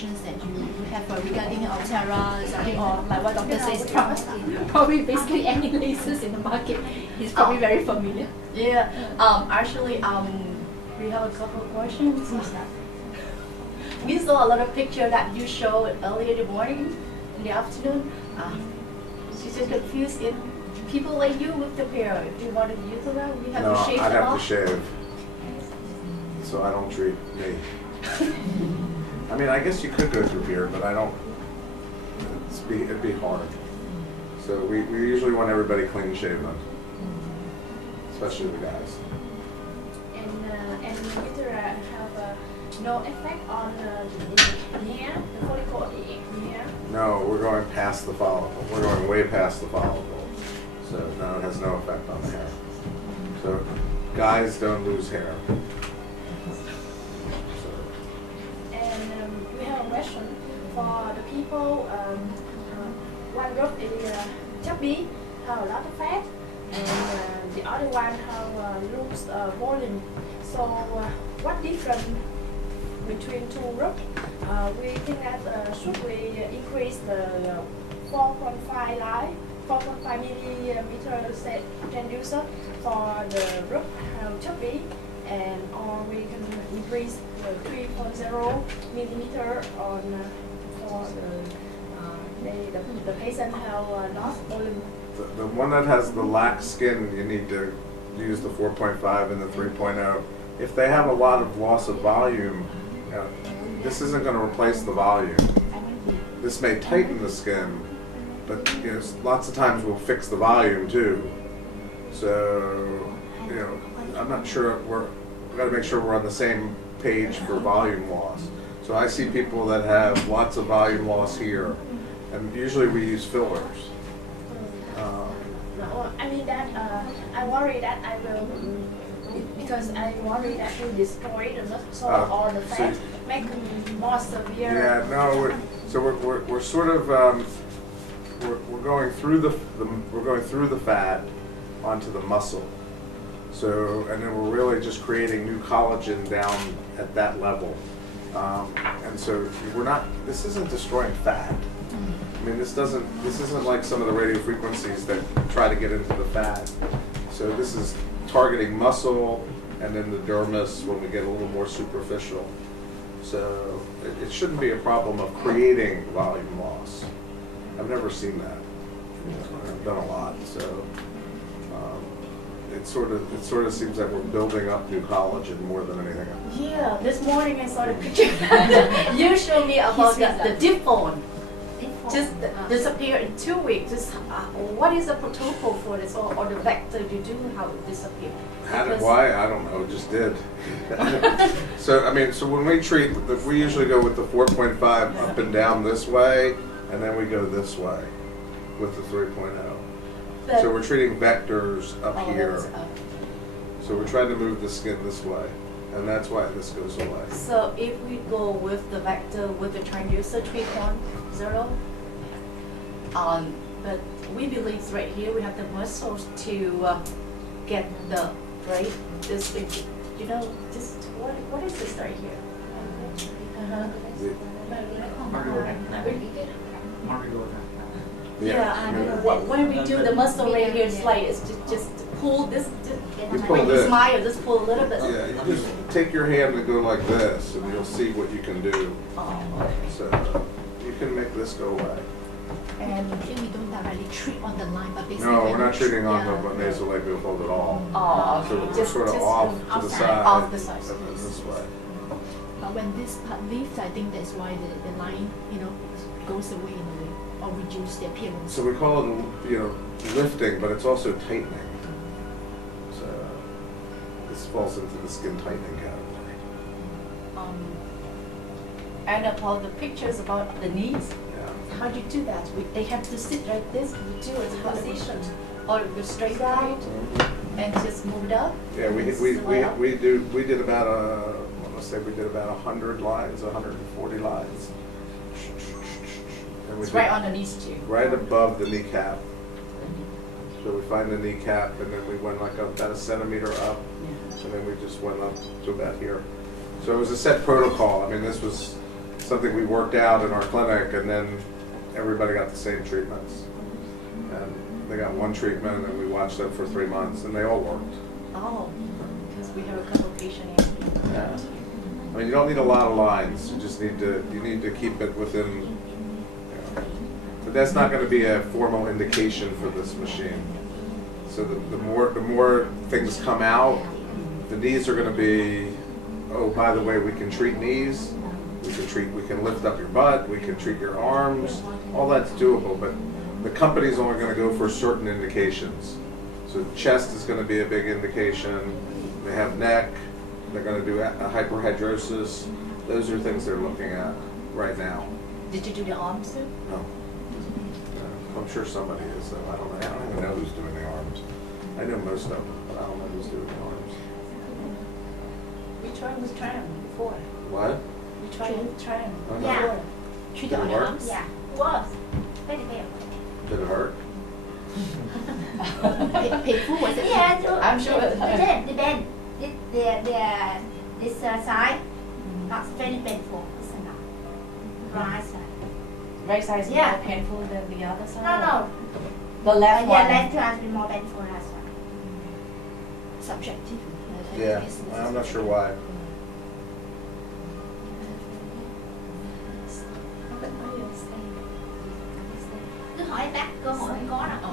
questions that you have regarding Altera, something, or like what doctor says, probably basically any lasers in the market, he's probably very familiar. Yeah, actually, we have a couple of questions. We saw a lot of pictures that you showed earlier in the morning, in the afternoon. She's just confused if people like you with the hair, if you want to use it, we have to shave No, I'd them have off. to shave. So I don't treat me. I mean, I guess you could go through beard, but I don't. It'd be hard. So we usually want everybody clean shaven, especially the guys. And Micheal have no effect on the hair, the follicle of the hair. No, we're going past the follicle. We're going way past the follicle. So no, it has no effect on the hair. So guys don't lose hair. And we have a question for the people. One group is chubby, have a lot of fat, and the other one have loose volume. So what difference between two groups? We think that should we increase the 4.5 line, 4.5 millimeter transducer for the group chubby, and or we can increase the 3.0 millimeter on for the patient have lost volume. The one that has the lax skin, you need to use the 4.5 and the 3.0. If they have a lot of loss of volume, this isn't going to replace the volume. This may tighten the skin, but lots of times we'll fix the volume too. So, I'm not sure we've got to make sure we're on the same page for volume loss. So I see people that have lots of volume loss here, and usually we use fillers. No, I mean that I worry that I will, because I worry that will destroy the muscle or the fat, make them more severe. Yeah, no, we're sort of we're going through the fat onto the muscle. So, and then we're really just creating new collagen down at that level. And so this isn't destroying fat. I mean, this isn't like some of the radio frequencies that try to get into the fat. So this is targeting muscle and then the dermis when we get a little more superficial. So it shouldn't be a problem of creating volume loss. I've never seen that. I've done a lot, so it sort of seems like we're building up new collagen more than anything else. Yeah, this morning I saw the picture. You showed me about the dip bone. Just disappear in 2 weeks. Just what is the protocol for this, or the vector you do how it disappear? Why? I don't know. It just did. So when we treat, we usually go with the 4.5 up and down this way, and then we go this way with the 3.0. So we're treating vectors up here. So we're trying to move the skin this way, and that's why this goes away. So if we go with the vector with the transducer 3.0, but we believe right here we have the muscles to get the this just what is this right here? When we do the muscle right here, it's like it's just pull this. Smile, just pull a little bit. Yeah, you just take your hand and go like this, and you'll see what you can do. So you can make this go away. And here we don't directly treat on the line, but basically No, we're not treating on the nasolabial fold at all. So we're Just sort of off to the side. Off the side. This way. But when this part leaves, I think that's why the line, goes away in a way, or reduce the appearance. So we call it, lifting, but it's also tightening. So this falls into the skin tightening category. And about the pictures about the knees, Yeah. how do you do that? They have to sit like this, you do it position, or go straight out and just move it up. Yeah, we did about we did about 100 lines, 140 lines. And we It's did right on the knees too. right above the kneecap. So we find the kneecap, and then we went like about a centimeter up, and then we just went up to about here. So it was a set protocol. I mean, this was something we worked out in our clinic, and then everybody got the same treatments. And they got one treatment, and we watched them for 3 months, and they all worked. Oh, because we have a couple of patients asking. Yeah. I mean, you don't need a lot of lines. You just need to keep it within. You know, but that's not going to be a formal indication for this machine. So the more things come out, the needs are going to be. Oh, by the way, we can treat knees. We can lift up your butt. We can treat your arms. All that's doable, but the company's only going to go for certain indications. So chest is going to be a big indication. They have neck. They're going to do a hyperhidrosis. Those are things they're looking at right now. Did you do the arms too? No. I'm sure somebody is, though. I don't even know who's doing the arms. I know most of them, but I don't know who's doing the arms. We tried with tram before. What? We tried with tram Uh-huh. Yeah. before. Treat Did on it your work? arms. Yeah, was very well. Did it hurt? Painful was it? Yeah, so I'm sure it hurt. depend. This side, not very painful. It's not. Right side. Right side is Yeah. more painful than the other side? No. The left one. Yeah, left side is more painful last side. Subjective. Yeah. I'm not sure why. Cứ hỏi bác cơ hội không có đâu.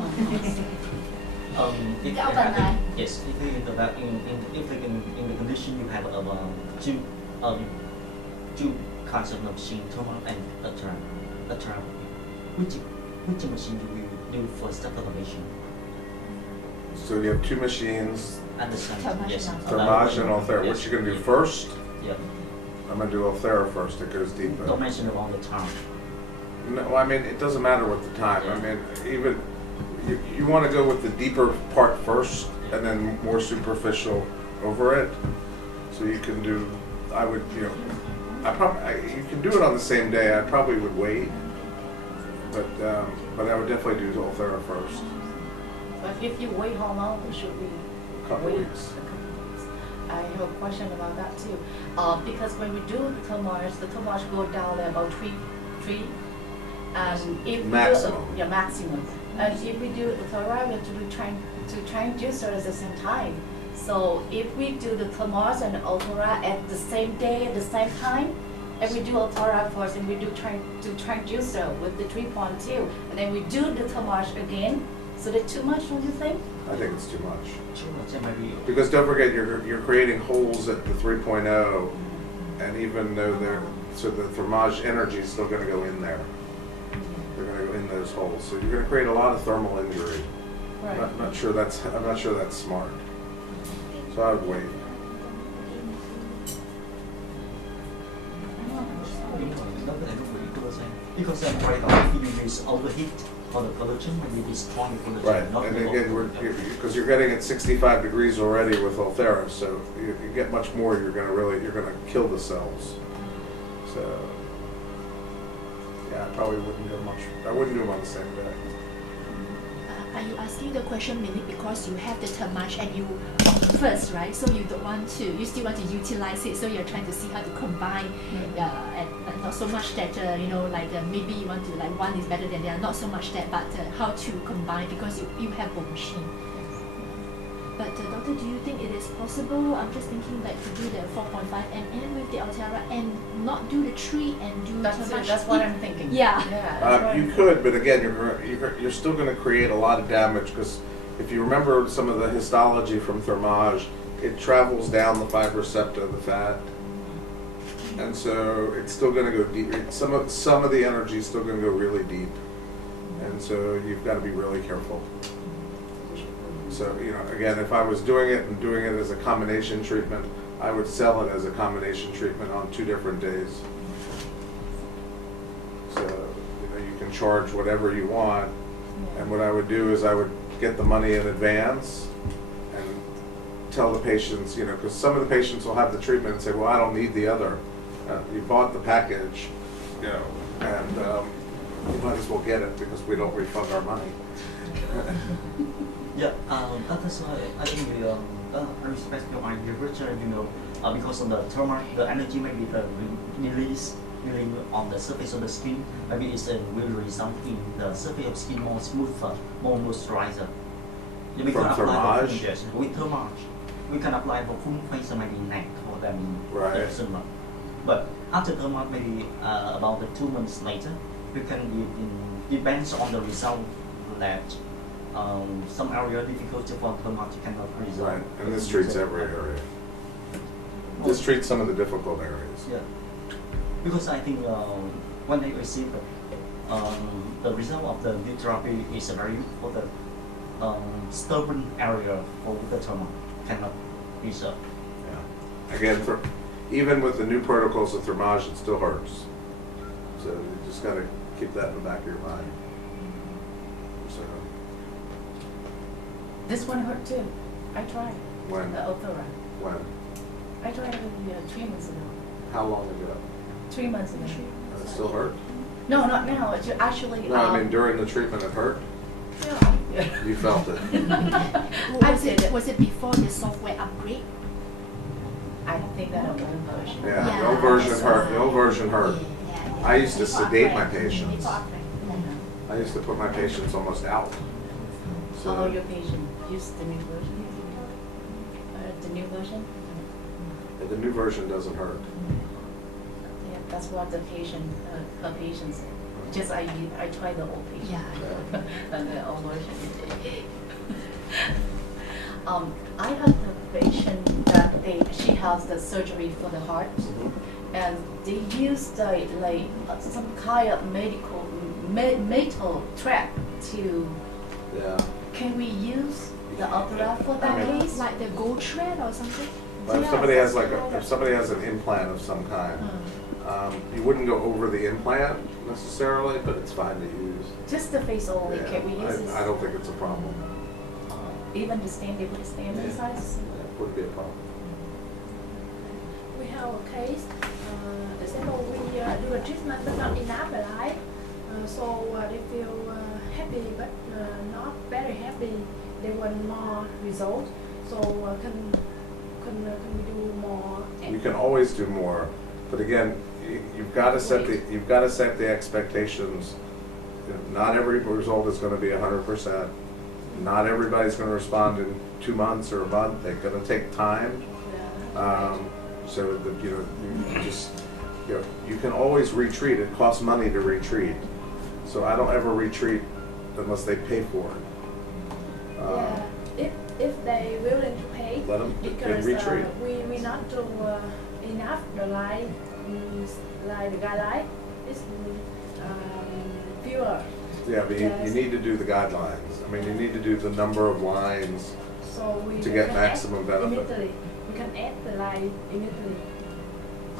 If Cái you open have- này. yes, if in the condition you have two kinds of machine, thermal and ultra. Which machine do you do for stabilization? So you have 2 machines, Understand? Thermage Yes. and Thermage and Ulthera. Yes. What you going to do first? Yeah. I'm going to do Ulthera first. It goes deeper. Don't mention about the time. No, I mean, it doesn't matter what the time. I mean, even you want to go with the deeper part first and then more superficial over it. So you can do, I would, you can do it on the same day. I probably would wait, but I would definitely do Ulthera first. But if you wait, how long should we A couple wait? weeks. A couple weeks. I have a question about that too. Because when we do the thermage go down at about three. And if Maximum. we do, maximum. And if we do the thermage, we have to do transducer at the same time. So if we do the thermage and ultra at the same day, at the same time, and we do ultra first, and we do transducer with the 3.2, and then we do the thermage again. So that's too much, don't you think? I think it's too much. Too much, maybe. Because don't forget, you're creating holes at the 3.0, and even though the thermage energy is still going to go in there. They're going to go in those holes, so you're going to create a lot of thermal injury. Right. I'm not sure that's smart. So I would wait. Because right now, if you use overheat for the pollution, maybe it's strong pollution. Right, not and the again, overheat. because you're getting at 65 degrees already with Ulthera, so you get much more. You're going to kill the cells. So yeah, I probably wouldn't do much. I wouldn't do them on the same day. Are you asking the question mainly because you have the thermage and you first, right? So you you still want to utilize it. So you're trying to see how to combine, and not so much that maybe you want to one is better than the other. Not so much that, but how to combine because you have both machine. But doctor, do you think it is possible? I'm just thinking to do the 4.5 mm with the Ulthera and not do the 3 and do thermage. That's what I'm thinking. Yeah. that's what You I'm could, but again, you're still going to create a lot of damage because if you remember some of the histology from thermage, it travels down the fibrous septa of the fat, and so it's still going to go deep. Some of the energy is still going to go really deep, and so you've got to be really careful. So again, if I was doing it as a combination treatment, I would sell it as a combination treatment on 2 different days. So you can charge whatever you want, and what I would do is I would get the money in advance and tell the patients, because some of the patients will have the treatment and say, well, I don't need the other. You bought the package, and you might as well get it because we don't refund our money. Yeah, that's why I think I respect your idea, Richard, because of the thermal, the energy maybe the release really on the surface of the skin. Maybe it's will result in the surface of skin more smoother, more moisturizer. We From can apply thermage? yes, with thermage. We can apply for full face, maybe neck or then Right. similar. But after thermage, maybe about 2 months later, we can depends on the result that some area difficult for thermage cannot resolve. Right, and this treats every area. This treats some of the difficult areas. Yeah, because I think when I receive the result of the new therapy is very for the stubborn area for the thermal cannot resolve. Yeah. Again, even with the new protocols of thermage, it still hurts. So you just got to keep that in the back of your mind. So This one hurt too. I tried. When? The Othera. when? I tried it 3 months ago. How long ago? 3 months ago. And it still hurt? No, not now. It's actually. No, I mean during the treatment it hurt? Yeah. You felt it? Was it before the software upgrade? I think that old version. Yeah, the old version that's hurt. The old why. version hurt. Yeah. I used to sedate my Before patients. upgrade. I used to put my patients almost out. All your patients use the new version. The new version. The new version doesn't hurt. Yeah, that's what the patient, her patient said. Just I tried the old patient. Yeah. And the old version. I had a patient that she has the surgery for the heart, and they used like some kind of metal trap to. Yeah. Can we use the Othera for that I mean- case? Like the gold thread or something? But if Yeah, somebody has that's like kind if of- somebody has an implant of some kind, you wouldn't go over the implant necessarily, but it's fine to use. Just the face only. Yeah, Can we use this? I don't think it's a problem. Even the stand, they put the stand Yeah. inside. It wouldn't be a problem. We have a case. Example, we do a treatment but not enough light, so they feel happy but not very happy. They want more result. So can we do more? You can always do more, but again, you've got to set the expectations. Not every result is going to be 100%. Not everybody's going to respond in 2 months or a month. They're going to take time. So that you just you can always retreat. It costs money to retreat, so I don't ever retreat unless they pay for it. If they willing to pay, Let them because retreat. we not do enough the light, like the guideline is fewer. Yeah, but Yes. you need to do the guidelines. I mean, you need to do the number of lines. So we To get can maximum add benefit. Immediately, we can add the line immediately.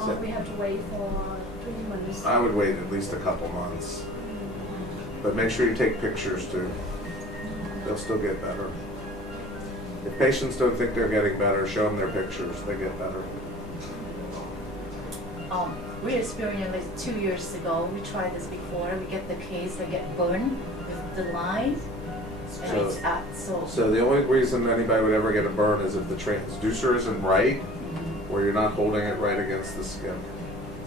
Or So- we have to wait for 3 months. I would wait at least a couple months, but make sure you take pictures too. They'll still get better. If patients don't think they're getting better, show them their pictures. They get better. We experienced like 2 years ago. We tried this before. We get the case that get burned with the lines. And it's So the only reason anybody would ever get a burn is if the transducer isn't right, or you're not holding it right against the skin.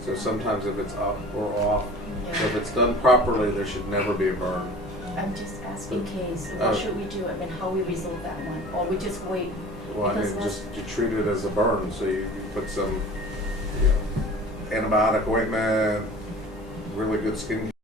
So sometimes if it's up or off, so if it's done properly, there should never be a burn. I'm just asking case. Oh. What should we do? I mean, how we resolve that one, or we just wait? Well, I Because mean, what- just you treat it as a burn, so you put some, antibiotic ointment, really good skin